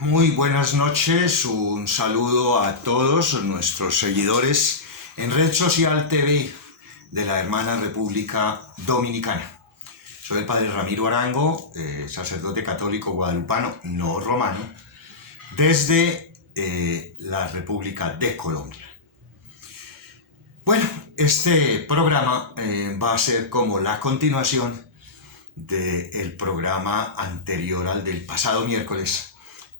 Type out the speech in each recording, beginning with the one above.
Muy buenas noches, un saludo a todos nuestros seguidores en Red Social TV de la hermana República Dominicana. Soy el padre Ramiro Arango, sacerdote católico guadalupano, no romano, desde la República de Colombia. Bueno, este programa va a ser como la continuación del programa anterior al del pasado miércoles,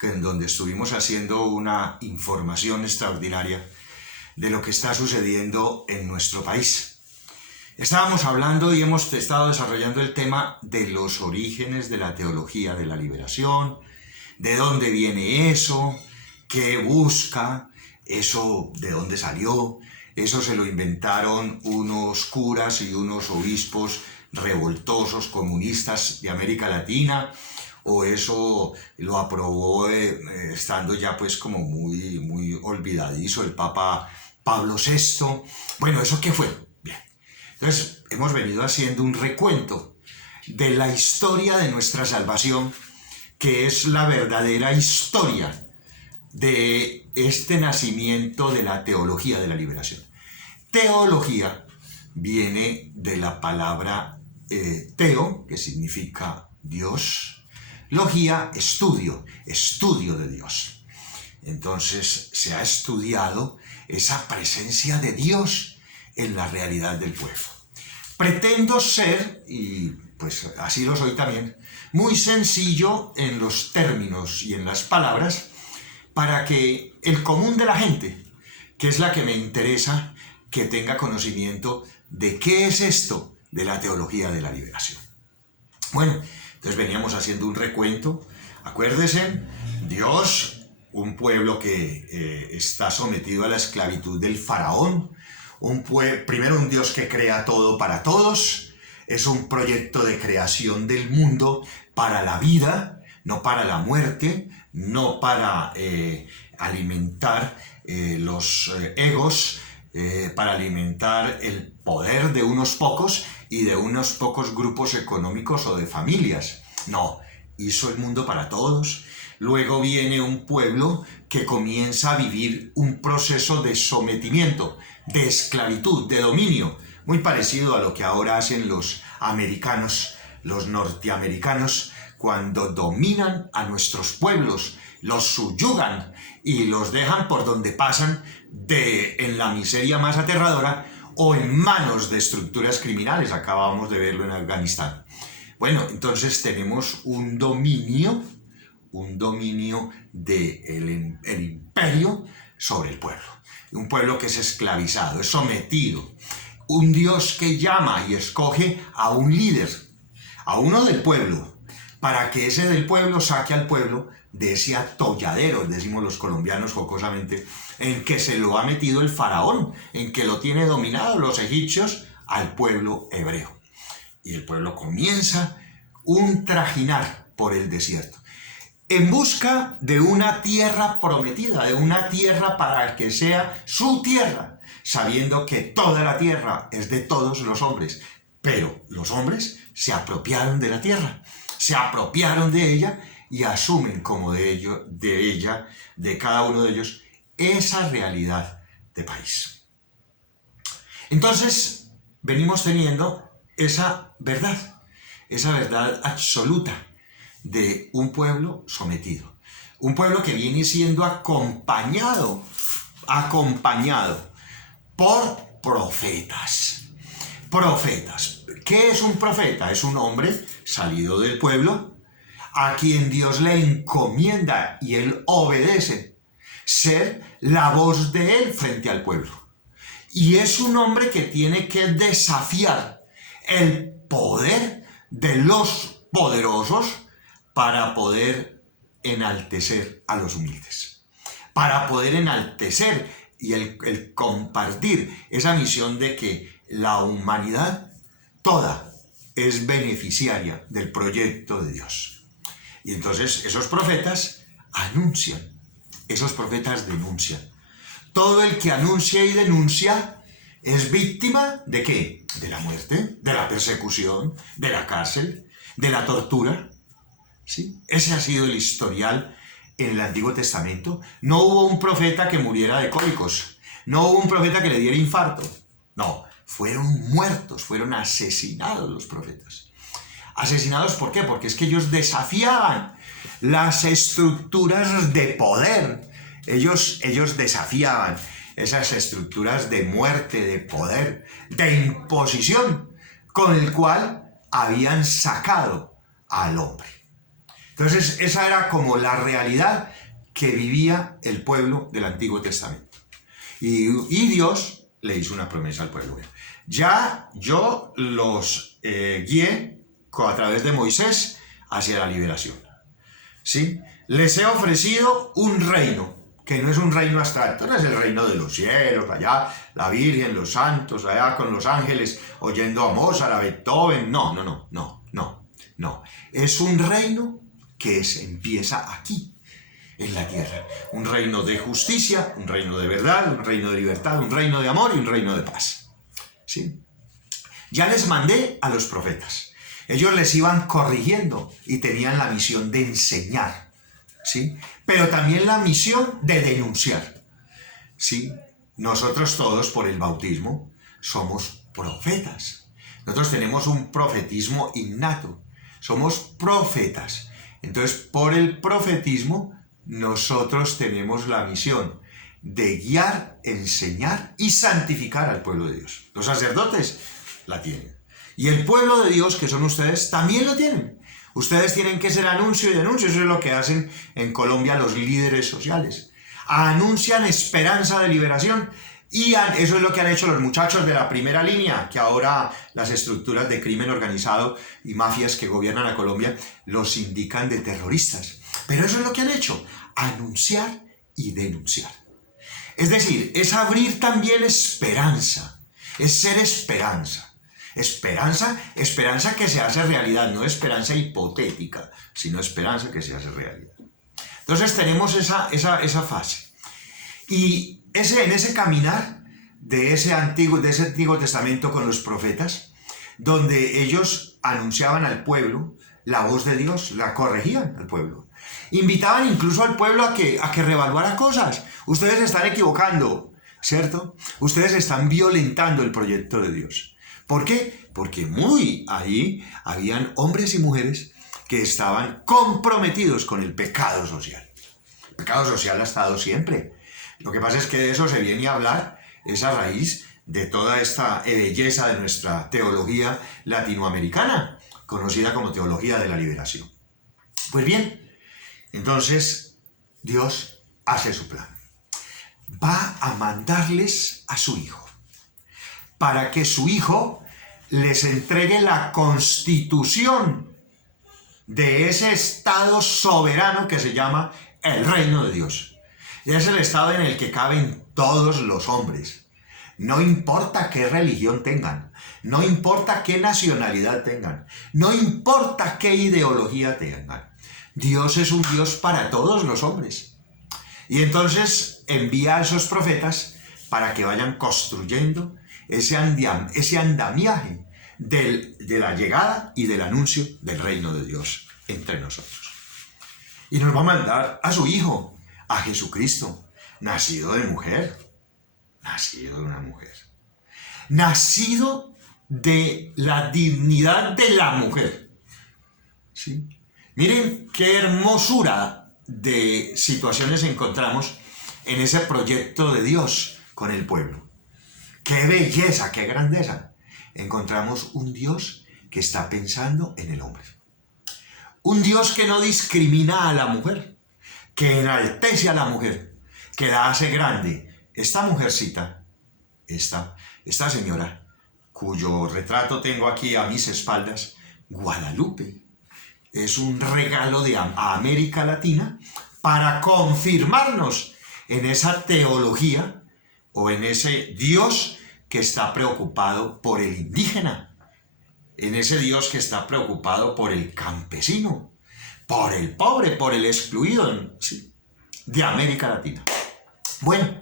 en donde estuvimos haciendo una información extraordinaria de lo que está sucediendo en nuestro país. Estábamos hablando y hemos estado desarrollando el tema de los orígenes de la teología de la liberación, de dónde viene eso, qué busca, eso de dónde salió. Eso se lo inventaron unos curas y unos obispos revoltosos comunistas de América Latina, o eso lo aprobó estando ya pues como muy olvidadizo el Papa Pablo VI. Bueno, ¿eso qué fue? Bien. Entonces, hemos venido haciendo un recuento de la historia de nuestra salvación, que es la verdadera historia de este nacimiento de la teología de la liberación. Teología viene de la palabra teo, que significa Dios, logía, estudio de Dios. Entonces se ha estudiado esa presencia de Dios en la realidad del pueblo. Pretendo ser, y pues así lo soy también, muy sencillo en los términos y en las palabras, para que el común de la gente, que es la que me interesa, que tenga conocimiento de qué es esto de la teología de la liberación. Bueno, entonces veníamos haciendo un recuento. Acuérdense, Dios, un pueblo que está sometido a la esclavitud del faraón, primero un Dios que crea todo para todos, es un proyecto de creación del mundo para la vida, no para la muerte, no para alimentar los egos, para alimentar el poder de unos pocos y de unos pocos grupos económicos o de familias. No, hizo el mundo para todos. Luego viene un pueblo que comienza a vivir un proceso de sometimiento, de esclavitud, de dominio, muy parecido a lo que ahora hacen los americanos, los norteamericanos, cuando dominan a nuestros pueblos, los subyugan y los dejan por donde pasan en la miseria más aterradora o en manos de estructuras criminales. Acabamos de verlo en Afganistán. Bueno, entonces tenemos un dominio del imperio sobre el pueblo. Un pueblo que es esclavizado, es sometido. Un Dios que llama y escoge a un líder, a uno del pueblo, para que ese del pueblo saque al pueblo de ese atolladero, decimos los colombianos jocosamente, en que se lo ha metido el faraón, en que lo tiene dominado los egipcios al pueblo hebreo. Y el pueblo comienza un trajinar por el desierto, en busca de una tierra prometida, de una tierra para que sea su tierra, sabiendo que toda la tierra es de todos los hombres, pero los hombres se apropiaron de la tierra, se apropiaron de ella y asumen como de cada uno de ellos, esa realidad de país. Entonces, venimos teniendo esa verdad absoluta de un pueblo sometido. Un pueblo que viene siendo acompañado por profetas. Profetas. ¿Qué es un profeta? Es un hombre salido del pueblo, a quien Dios le encomienda y él obedece ser la voz de él frente al pueblo. Y es un hombre que tiene que desafiar el poder de los poderosos para poder enaltecer a los humildes. Para poder enaltecer y el compartir esa misión de que la humanidad toda es beneficiaria del proyecto de Dios. Y entonces esos profetas anuncian, esos profetas denuncian. Todo el que anuncia y denuncia es víctima ¿de qué? De la muerte, de la persecución, de la cárcel, de la tortura. ¿Sí? Ese ha sido el historial en el Antiguo Testamento no hubo un profeta que muriera de cólicos, no hubo un profeta que le diera infarto, no, fueron muertos, fueron asesinados los profetas. ¿Asesinados por qué? Porque es que ellos desafiaban las estructuras de poder, ellos desafiaban esas estructuras de muerte, de poder, de imposición, con el cual habían sacado al hombre. Entonces, esa era como la realidad que vivía el pueblo del Antiguo Testamento. Y Dios le hizo una promesa al pueblo. Ya yo los guié a través de Moisés hacia la liberación. ¿Sí? Les he ofrecido un reino, que no es un reino abstracto, no es el reino de los cielos, allá la Virgen, los santos, allá con los ángeles oyendo a Mozart, a Beethoven. No. Es un reino que empieza aquí, en la tierra. Un reino de justicia, un reino de verdad, un reino de libertad, un reino de amor y un reino de paz. ¿Sí? Ya les mandé a los profetas. Ellos les iban corrigiendo y tenían la misión de enseñar, ¿sí? Pero también la misión de denunciar, ¿sí? Nosotros todos, por el bautismo, somos profetas. Nosotros tenemos un profetismo innato. Somos profetas. Entonces, por el profetismo, nosotros tenemos la misión de guiar, enseñar y santificar al pueblo de Dios. Los sacerdotes la tienen. Y el pueblo de Dios, que son ustedes, también lo tienen. Ustedes tienen que ser anuncio y denuncio. Eso es lo que hacen en Colombia los líderes sociales. Anuncian esperanza de liberación. Y eso es lo que han hecho los muchachos de la primera línea, que ahora las estructuras de crimen organizado y mafias que gobiernan a Colombia los indican de terroristas. Pero eso es lo que han hecho, anunciar y denunciar. Es decir, es abrir también esperanza, es ser esperanza. Esperanza que se hace realidad, no esperanza hipotética, sino esperanza que se hace realidad. Entonces tenemos esa fase. Y en ese caminar de ese Antiguo Testamento con los profetas, donde ellos anunciaban al pueblo la voz de Dios, la corregían al pueblo. Invitaban incluso al pueblo a que reevaluara cosas. Ustedes se están equivocando, ¿cierto? Ustedes están violentando el proyecto de Dios. ¿Por qué? Porque ahí habían hombres y mujeres que estaban comprometidos con el pecado social. El pecado social ha estado siempre. Lo que pasa es que de eso se viene a hablar, es a raíz de toda esta belleza de nuestra teología latinoamericana, conocida como teología de la liberación. Pues bien, entonces Dios hace su plan. Va a mandarles a su Hijo, para que su Hijo les entregue la constitución de ese Estado soberano que se llama el reino de Dios. Y es el estado en el que caben todos los hombres. No importa qué religión tengan, no importa qué nacionalidad tengan, no importa qué ideología tengan. Dios es un Dios para todos los hombres. Y entonces envía a esos profetas para que vayan construyendo ese andamiaje de la llegada y del anuncio del reino de Dios entre nosotros. Y nos va a mandar a su Hijo, a Jesucristo, nacido de mujer, nacido de una mujer, nacido de la dignidad de la mujer. ¿Sí? Miren qué hermosura de situaciones encontramos en ese proyecto de Dios con el pueblo. Qué belleza, qué grandeza. Encontramos un Dios que está pensando en el hombre. Un Dios que no discrimina a la mujer, que enaltece a la mujer, que la hace grande. Esta mujercita, esta señora, cuyo retrato tengo aquí a mis espaldas, Guadalupe, es un regalo a América Latina para confirmarnos en esa teología o en ese Dios que está preocupado por el indígena, en ese Dios que está preocupado por el campesino, por el pobre, por el excluido, ¿sí?, de América Latina. Bueno,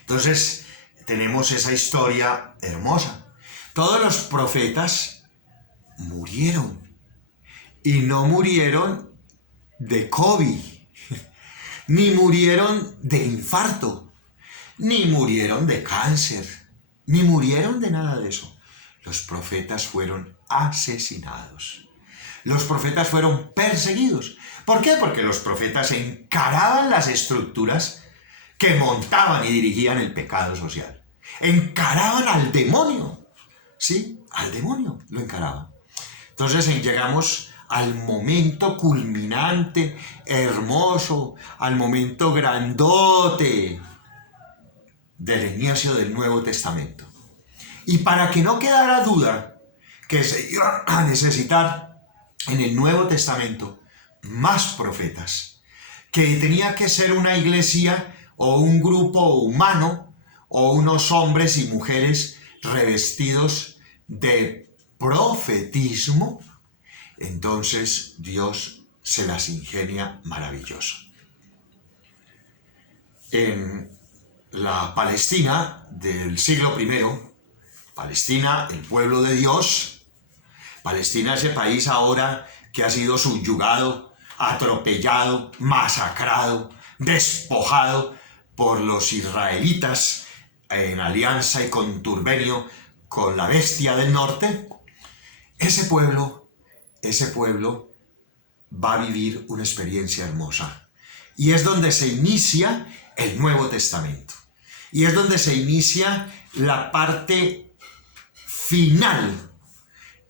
entonces tenemos esa historia hermosa. Todos los profetas murieron, y no murieron de COVID, ni murieron de infarto, ni murieron de cáncer, ni murieron de nada de eso. Los profetas fueron asesinados. Los profetas fueron perseguidos. ¿Por qué? Porque los profetas encaraban las estructuras que montaban y dirigían el pecado social. Encaraban al demonio. ¿Sí? Al demonio lo encaraban. Entonces llegamos al momento culminante, hermoso, al momento grandote del inicio del Nuevo Testamento. Y para que no quedara duda que se iba a necesitar en el Nuevo Testamento más profetas, que tenía que ser una iglesia o un grupo humano o unos hombres y mujeres revestidos de profetismo, entonces Dios se las ingenia maravilloso. En la Palestina del siglo I, Palestina, el pueblo de Dios, Palestina, ese país ahora que ha sido subyugado, atropellado, masacrado, despojado por los israelitas en alianza y contubernio con la bestia del norte, ese pueblo va a vivir una experiencia hermosa. Y es donde se inicia el Nuevo Testamento. Y es donde se inicia la parte final,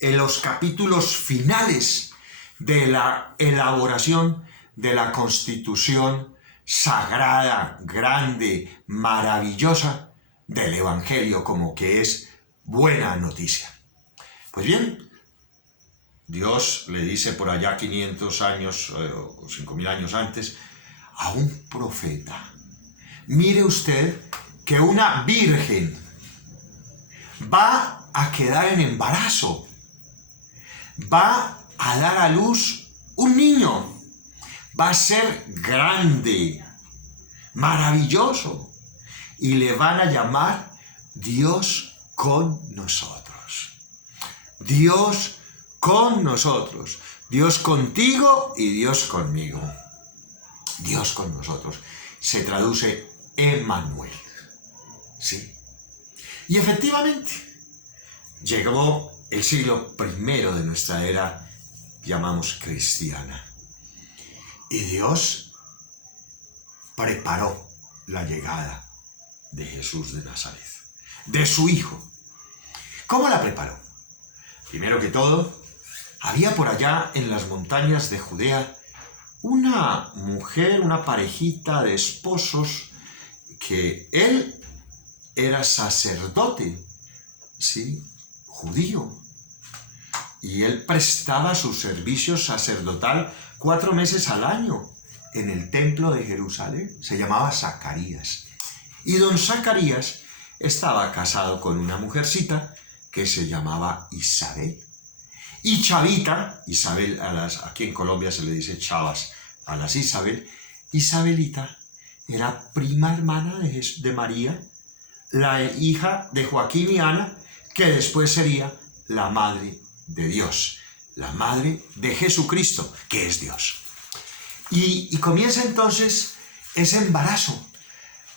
en los capítulos finales de la elaboración de la Constitución sagrada, grande, maravillosa del Evangelio, como que es buena noticia. Pues bien, Dios le dice por allá 500 años o 5000 años antes a un profeta: mire usted que una virgen va a quedar en embarazo, va a dar a luz un niño, va a ser grande, maravilloso, y le van a llamar Dios con nosotros. Dios con nosotros. Dios contigo y Dios conmigo. Dios con nosotros. Se traduce Emmanuel. ¿Sí? Y efectivamente, llegó el siglo I de nuestra era, llamamos cristiana. Y Dios preparó la llegada de Jesús de Nazaret, de su Hijo. ¿Cómo la preparó? Primero que todo, había por allá en las montañas de Judea una mujer, una parejita de esposos, que él era sacerdote, ¿sí?, judío, y él prestaba su servicio sacerdotal 4 meses al año en el templo de Jerusalén. Se llamaba Zacarías. Y don Zacarías estaba casado con una mujercita que se llamaba Isabel. Y Chavita, Isabel, aquí en Colombia se le dice chavas a las Isabel, Isabelita era prima hermana de María, la hija de Joaquín y Ana, que después sería la madre de Dios, la madre de Jesucristo, que es Dios. Y comienza entonces ese embarazo,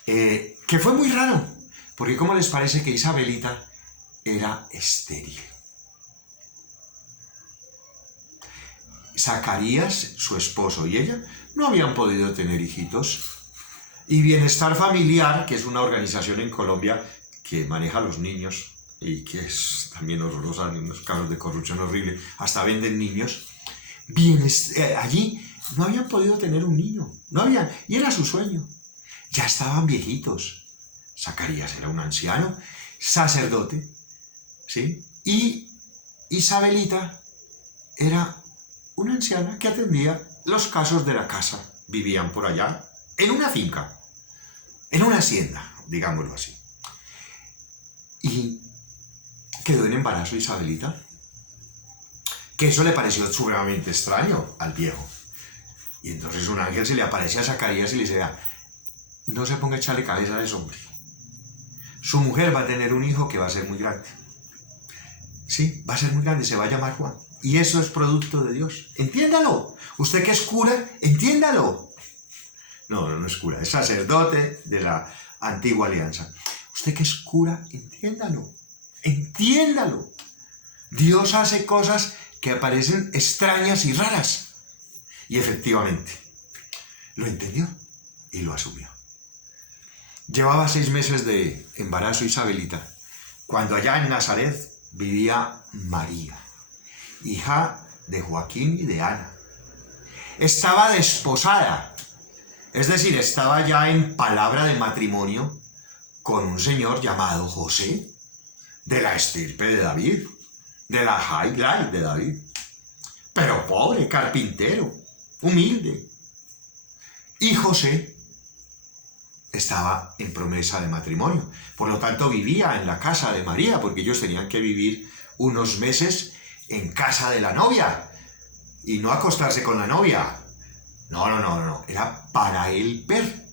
que fue muy raro, porque ¿cómo les parece que Isabelita era estéril? Zacarías, su esposo, y ella no habían podido tener hijitos. Y Bienestar Familiar, que es una organización en Colombia que maneja a los niños y que es también horrorosa, en unos casos de corrupción horrible, hasta venden niños, allí no habían podido tener un niño, no habían, y era su sueño. Ya estaban viejitos. Zacarías era un anciano, sacerdote, ¿sí? Y Isabelita era una anciana que atendía los casos de la casa. Vivían por allá, en una finca, en una hacienda, digámoslo así. Y quedó en embarazo Isabelita, que eso le pareció supremamente extraño al viejo. Y entonces un ángel se le aparece a Zacarías y le dice: vea, no se ponga a echarle cabeza a ese hombre. Su mujer va a tener un hijo que va a ser muy grande. Sí, va a ser muy grande, se va a llamar Juan. Y eso es producto de Dios. Entiéndalo. Usted que es cura, entiéndalo. no es cura, es sacerdote de la antigua alianza. Usted que es cura, entiéndalo, entiéndalo. Dios hace cosas que parecen extrañas y raras. Y efectivamente, lo entendió y lo asumió. Llevaba 6 meses de embarazo Isabelita, cuando allá en Nazaret vivía María, hija de Joaquín y de Ana. Estaba desposada, es decir, estaba ya en palabra de matrimonio con un señor llamado José, de la estirpe de David, de la high line de David. Pero pobre, carpintero, humilde. Y José estaba en promesa de matrimonio. Por lo tanto, vivía en la casa de María, porque ellos tenían que vivir unos meses en casa de la novia y no acostarse con la novia. No. Era para él ver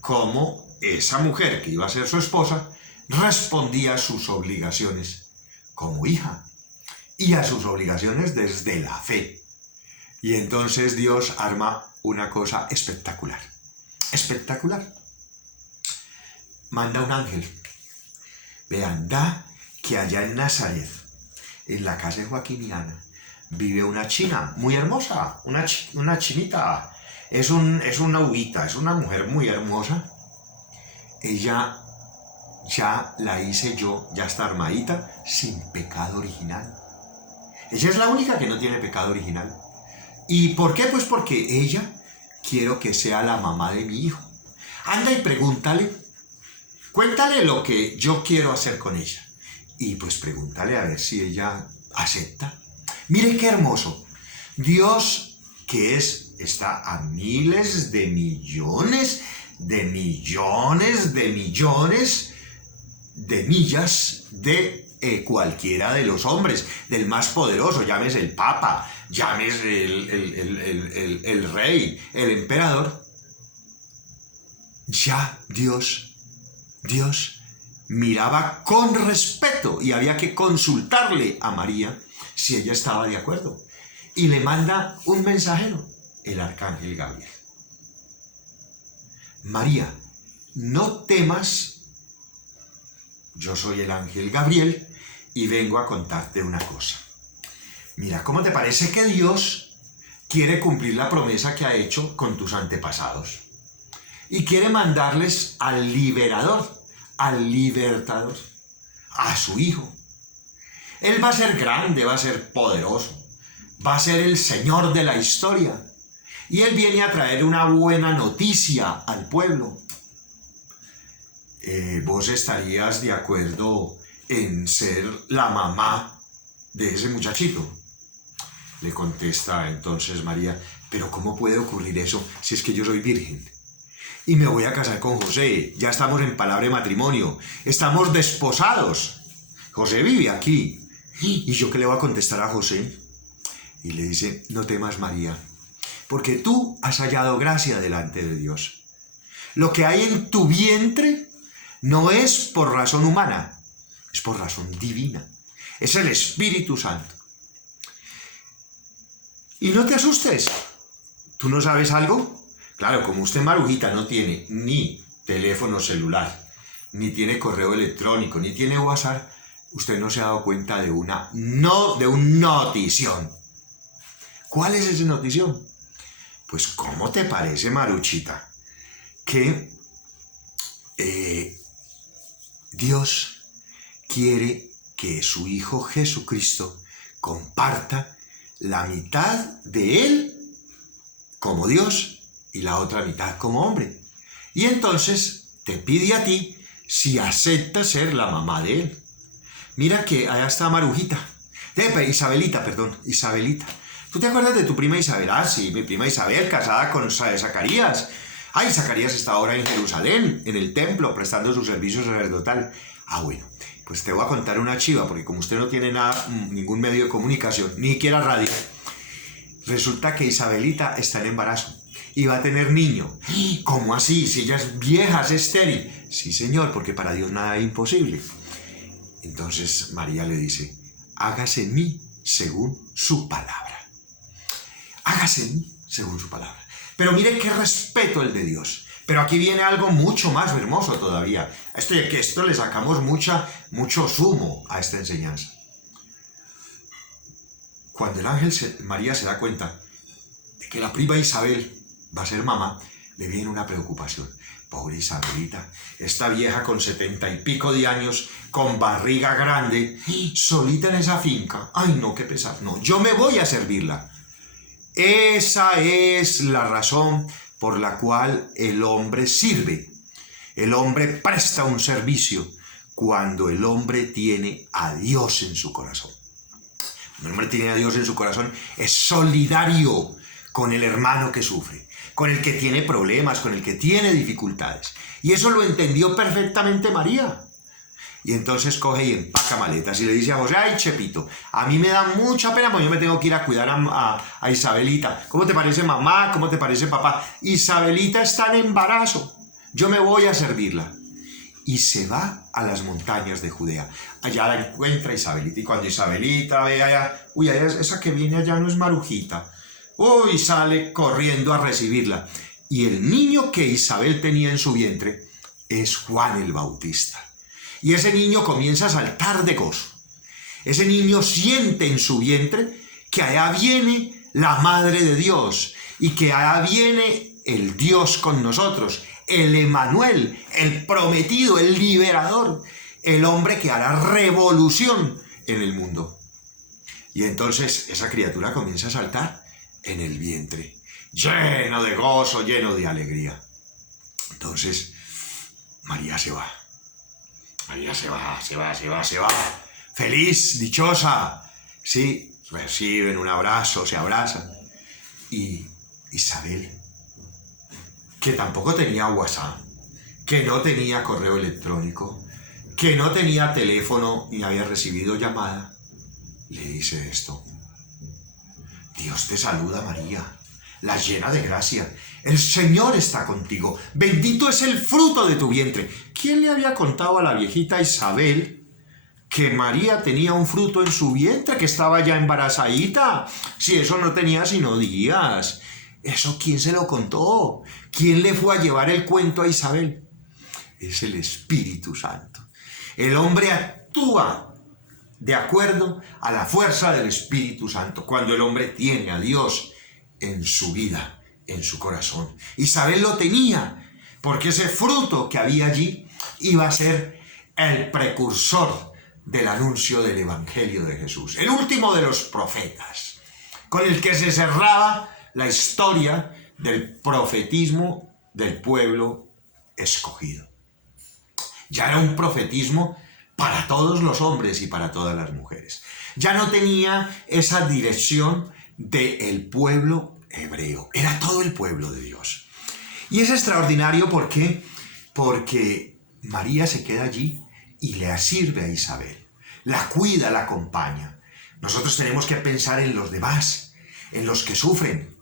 cómo esa mujer que iba a ser su esposa respondía a sus obligaciones como hija y a sus obligaciones desde la fe. Y entonces Dios arma una cosa espectacular. Espectacular. Manda un ángel. Vean, da que allá en Nazaret, en la casa de Joaquín y Ana, vive una china muy hermosa, una chinita. Es una uvita, es una mujer muy hermosa. Ella ya la hice yo, ya está armadita, sin pecado original. Ella es la única que no tiene pecado original. ¿Y por qué? Pues porque ella quiero que sea la mamá de mi hijo. Anda y pregúntale, cuéntale lo que yo quiero hacer con ella. Y pues pregúntale a ver si ella acepta. Mire qué hermoso. Dios, que está a miles de millones de millas de cualquiera de los hombres, del más poderoso, llámese el Papa, llámese el rey, el emperador. Ya Dios miraba con respeto y había que consultarle a María si ella estaba de acuerdo. Y le manda un mensajero, el arcángel Gabriel. María, no temas, yo soy el ángel Gabriel y vengo a contarte una cosa. Mira, ¿cómo te parece que Dios quiere cumplir la promesa que ha hecho con tus antepasados? Y quiere mandarles al liberador, al libertador, a su hijo. Él va a ser grande, va a ser poderoso, va a ser el Señor de la historia. Y Él viene a traer una buena noticia al pueblo. ¿Vos estarías de acuerdo en ser la mamá de ese muchachito? Le contesta entonces María, pero ¿cómo puede ocurrir eso si es que yo soy virgen? Y me voy a casar con José, ya estamos en palabra de matrimonio, estamos desposados. José vive aquí. ¿Y yo qué le voy a contestar a José? Y le dice, no temas María, porque tú has hallado gracia delante de Dios. Lo que hay en tu vientre no es por razón humana, es por razón divina. Es el Espíritu Santo. Y no te asustes. ¿Tú no sabes algo? Claro, como usted marujita no tiene ni teléfono celular, ni tiene correo electrónico, ni tiene WhatsApp, usted no se ha dado cuenta de un notición. ¿Cuál es ese notición? Pues, ¿cómo te parece, Maruchita, que Dios quiere que su Hijo Jesucristo comparta la mitad de Él como Dios y la otra mitad como hombre? Y entonces te pide a ti si aceptas ser la mamá de Él. Mira que allá está Marujita. Isabelita. ¿Tú te acuerdas de tu prima Isabel? Ah, sí, mi prima Isabel, casada con Zacarías. Ay, Zacarías está ahora en Jerusalén, en el templo, prestando su servicio sacerdotal. Ah, bueno, pues te voy a contar una chiva, porque como usted no tiene nada, ningún medio de comunicación, ni siquiera radio, resulta que Isabelita está en embarazo y va a tener niño. ¿Cómo así? Si ella es vieja, es estéril. Sí, señor, porque para Dios nada es imposible. Entonces María le dice, hágase en mí según su palabra. Hágase en mí según su palabra. Pero mire qué respeto el de Dios. Pero aquí viene algo mucho más hermoso todavía. Esto le sacamos mucho zumo a esta enseñanza. Cuando el ángel María se da cuenta de que la prima Isabel va a ser mamá, le viene una preocupación. Pobre Isabelita, esta vieja con 70 y pico de años, con barriga grande, solita en esa finca. Ay, no, qué pesar. No, yo me voy a servirla. Esa es la razón por la cual el hombre sirve. El hombre presta un servicio cuando el hombre tiene a Dios en su corazón. Cuando el hombre tiene a Dios en su corazón, es solidario con el hermano que sufre, con el que tiene problemas, con el que tiene dificultades. Y eso lo entendió perfectamente María. Y entonces coge y empaca maletas y le dice a José: ay, Chepito, a mí me da mucha pena porque yo me tengo que ir a cuidar a Isabelita. ¿Cómo te parece, mamá? ¿Cómo te parece, papá? Isabelita está en embarazo. Yo me voy a servirla. Y se va a las montañas de Judea. Allá la encuentra Isabelita. Y cuando Isabelita ve allá, uy, esa que viene allá no es Marujita. Uy, sale corriendo a recibirla. Y el niño que Isabel tenía en su vientre es Juan el Bautista. Y ese niño comienza a saltar de gozo. Ese niño siente en su vientre que allá viene la Madre de Dios y que allá viene el Dios con nosotros, el Emmanuel, el prometido, el liberador, el hombre que hará revolución en el mundo. Y entonces esa criatura comienza a saltar en el vientre, lleno de gozo, lleno de alegría. Entonces María se va. María se va. Feliz, dichosa. Sí, reciben un abrazo, se abrazan. Y Isabel, que tampoco tenía WhatsApp, que no tenía correo electrónico, que no tenía teléfono ni había recibido llamada, le dice esto: Dios te saluda, María, la llena de gracia. El Señor está contigo. Bendito es el fruto de tu vientre. ¿Quién le había contado a la viejita Isabel que María tenía un fruto en su vientre, que estaba ya embarazadita? Si eso no tenía sino días. ¿Eso quién se lo contó? ¿Quién le fue a llevar el cuento a Isabel? Es el Espíritu Santo. El hombre actúa de acuerdo a la fuerza del Espíritu Santo cuando el hombre tiene a Dios en su vida, en su corazón. Isabel lo tenía, porque ese fruto que había allí iba a ser el precursor del anuncio del Evangelio de Jesús, el último de los profetas, con el que se cerraba la historia del profetismo del pueblo escogido. Ya era un profetismo para todos los hombres y para todas las mujeres. Ya no tenía esa dirección del pueblo hebreo, era todo el pueblo de Dios. Y es extraordinario porque María se queda allí y le sirve a Isabel, la cuida, la acompaña. Nosotros tenemos que pensar en los demás, en los que sufren.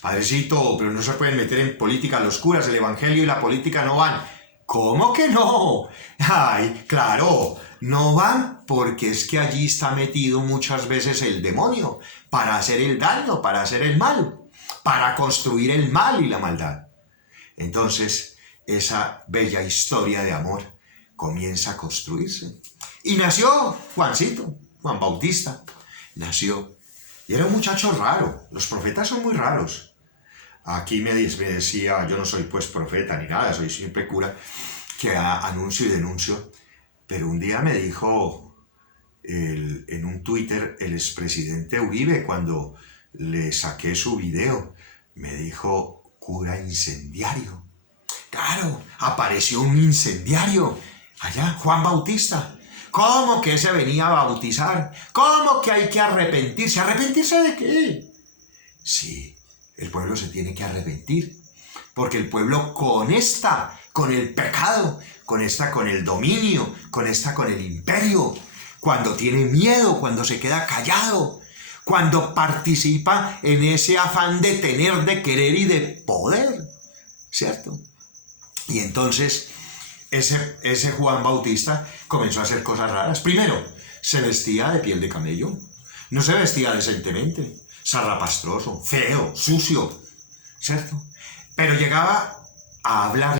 Padrecito, pero no se pueden meter en política los curas, el evangelio y la política no van. ¿Cómo que no? Ay, claro, no van porque es que allí está metido muchas veces el demonio para hacer el daño, para hacer el mal, para construir el mal y la maldad. Entonces, esa bella historia de amor comienza a construirse. Y nació Juancito, Juan Bautista, nació. Y era un muchacho raro. Los profetas son muy raros. Aquí me decía, yo no soy pues profeta ni nada, soy siempre cura, que anuncio y denuncio. Pero un día me dijo en un Twitter el expresidente Uribe, cuando le saqué su video, me dijo: cura incendiario. Claro, apareció un incendiario allá, Juan Bautista. ¿Cómo que se venía a bautizar? ¿Cómo que hay que arrepentirse? ¿Arrepentirse de qué? Sí, el pueblo se tiene que arrepentir, porque el pueblo conecta con el pecado, conecta con el dominio, conecta con el imperio, cuando tiene miedo, cuando se queda callado, cuando participa en ese afán de tener, de querer y de poder, ¿cierto? Y entonces ese Juan Bautista comenzó a hacer cosas raras. Primero, se vestía de piel de camello, no se vestía decentemente, zarrapastroso, feo, sucio. ¿cierto? Pero llegaba a hablar